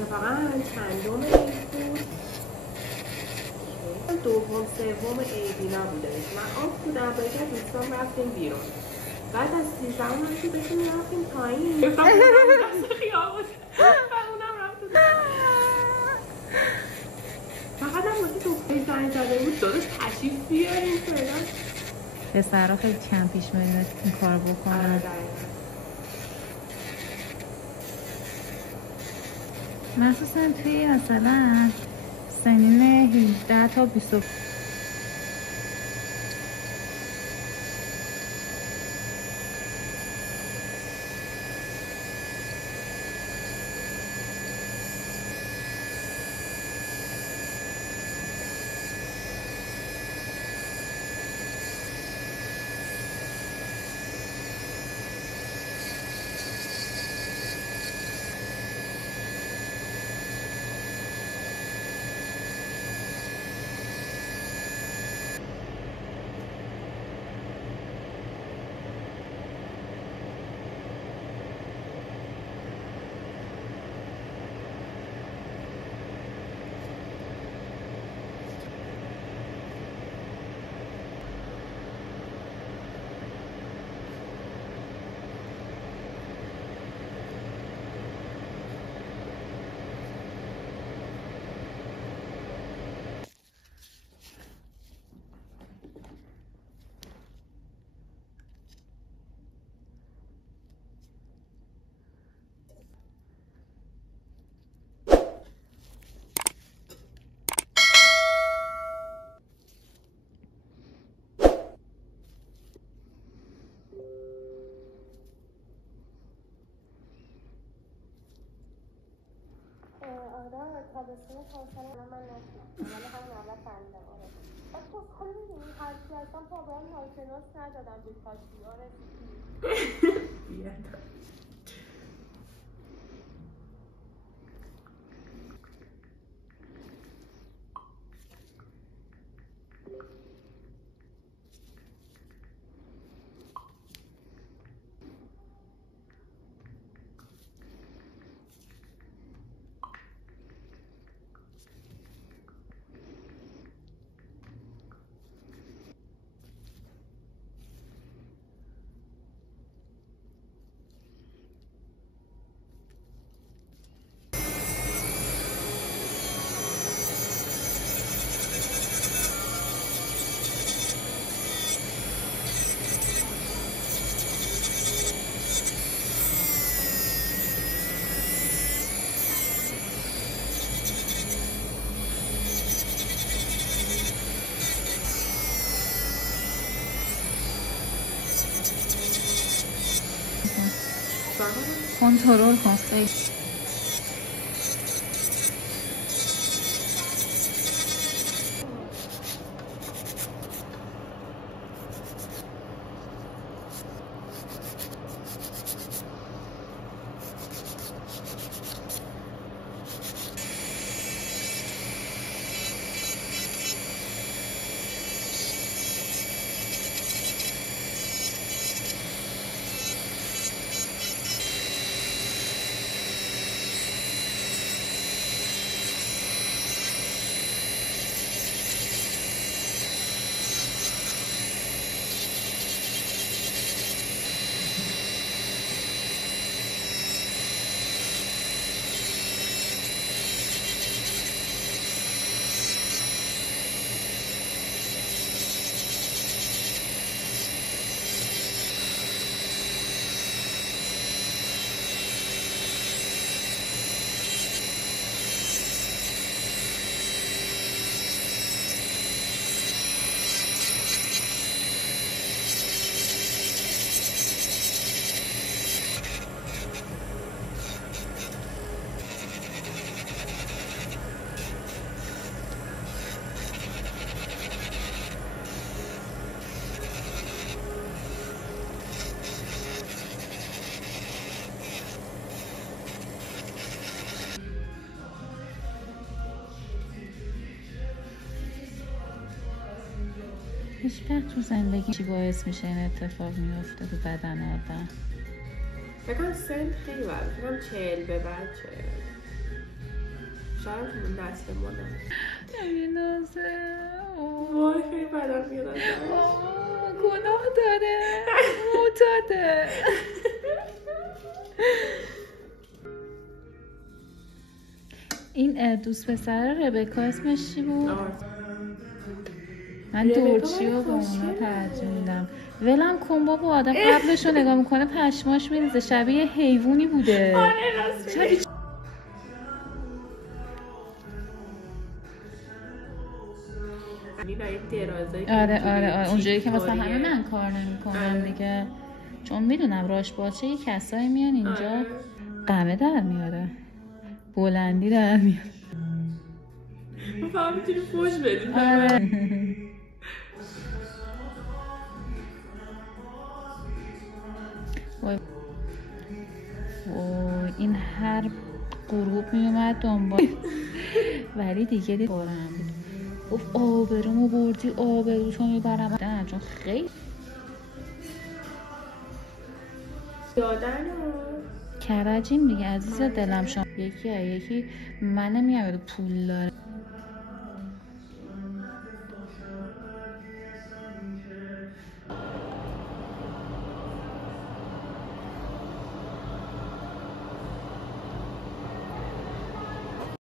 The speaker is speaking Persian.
اتفاقا چندم عید بود؟ دوم سوم عیدینا بودش. من آف بودم با یکی از دوستان رفتیم بیرون. بعد از 13 هم که داشتیم رفتیم پایین دست خیابون و اونم رفت فقط هم واسه دختری زنگ زده بود داداش تشریف بیاریم فعلا. پسرها خیلی کم پیش میاد این کار بکنن. مخصوصا توی مثلا سنین 18 تا 20. آره تابستون تابستون من نشدم ولی همین اول فهمیدم. آره بعد تو کلی میدونی هرچی هستم تا به هم ناشناس ندادم به کاشی. آره کنترل کن خیلی. هیچ وقت تو زندگی چی باعث میشه این اتفاق میفته تو بدن آدم؟ بکنم سن خیلی برد بکنم 40 به بعد 40 شاید نسل مونه. نمی‌نازه. وای خیلی بدم میاد ازش. گناه داره. معتاده. این دوست پسر ربکا اسمش چی بود؟ من دورچی رو به اونا ترجیح میدم. ولم کن بابا، آدم قبلش رو نگاه میکنه پشماش میریزه، شبیه حیوانی بوده. آره راست. آره اونجایی که مثلا همه من کار نمیکنم دیگه، چون میدونم راش باشه یه کسایی میان اینجا قمه در میاره، بلندی در میاره. فهم میتونی فوش بدیم. آره وای این هر غروب میومد دنبال ولی دیگه دیدم گفت آبرومو بردی، آبروشو میبرم. نه چون خیلی دادن کرجیم دیگه عزیز دلم. شما یکی من نمیام پول داره